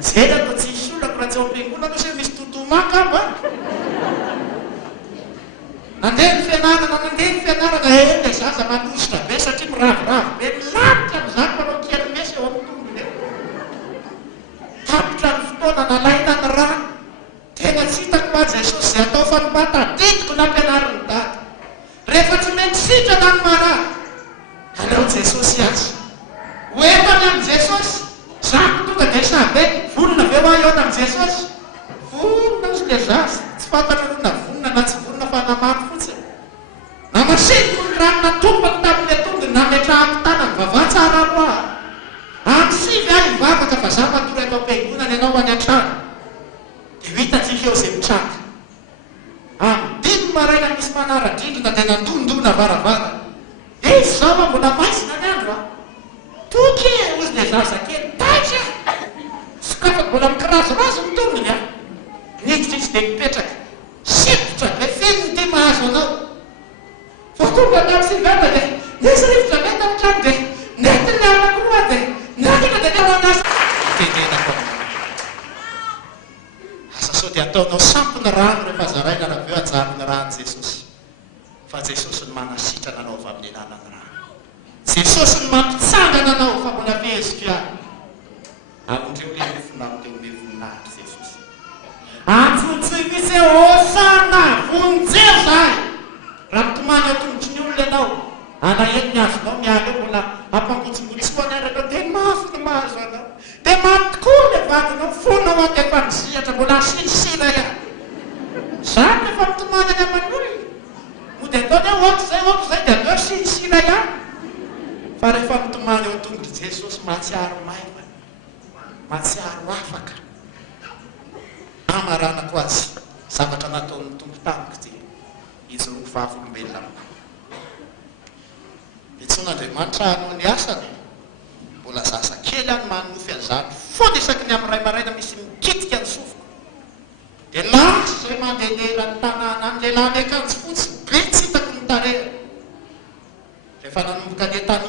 zay atao tsisy olako raha tsy ao am-piangonana se misy totomaka ba nandeha ny fianarana le zaza manositra be satria miravoravo be milavitra am'zany manao kely mesy eo amin'ny tongony eo tapitra ny fotoana nalaina ny rano tena tsy hitako ma Jesosy zay atao fanomata ditiko nampianariny dady rehefa tsy mety sitrana ny marary aleo Jesosy azy hoentany amin'ny Jesosy zako tonga de sabe vonona ve hoa eo amin'ny Jesosy vonona izy le zazy tsy fantanarona vonona na tsy vonona fanamary fotsiny na masiniko ny rano natombako tamin'le tongony nametrahako tanany vavà tsara roa amin'ny sivy ahy mivavaka fa za matory atao am-piangonana ianao any an-trano de hitatsika eo zay mitranga amin'ny dimy maraina misy manara-drindrina de natondona varavara izy zao ma mbola maisina ny andro a toky ozy le zaza kely taitra sokafako mbola mikirazorazo ny tongony a niditra izy de mipetraka sikotra le feno ty mahazo anao fa tonga tamy sivana de nisy rivotra mety amin'ny trano de nety ny anakoroa de nakina de teo anasa tenenako asa sao de ataonao sampony rano rehefa zaraina raha veo ajarony rano Jesosy fa Jesosy ny manasitrana anao avy amin'ny lalany rano Jesosy ny mampitsangana anao fa mbola fihezika amindreo le mifinao teo le voninahitra Jesosy antsontsoy misy hosana vonjeo zahay raha mitomany atongotry ny olona ianao anaety ny azonao miala eo mbola ampangotsingotsoany araka de mafy ny mahazo anao de maty tokoa le vadinao fonao atefanizihatra mbola asinsina ihany zany rehefa mitomany any aman'olona mo de ataony hoe zay de atao sinsina ihany fa rehefa mitomany eo tongotry Jesosy matsiaro maivana matsiaro afaka amaranako azy zavatra nataon'ny tompo tamiko ty izy roa vavolombelona itson'Andriamanitra hanao ny asany mbola zasa kely any manofy an'izany fona isaky ny amin'ny ray maraina misy mikitika ny sofiko de lasy zay mandehandeha ny tanàna any lehilahy ny akanjo fotsy be tsy hitako ny tarehy rehefa nanomboka ny tany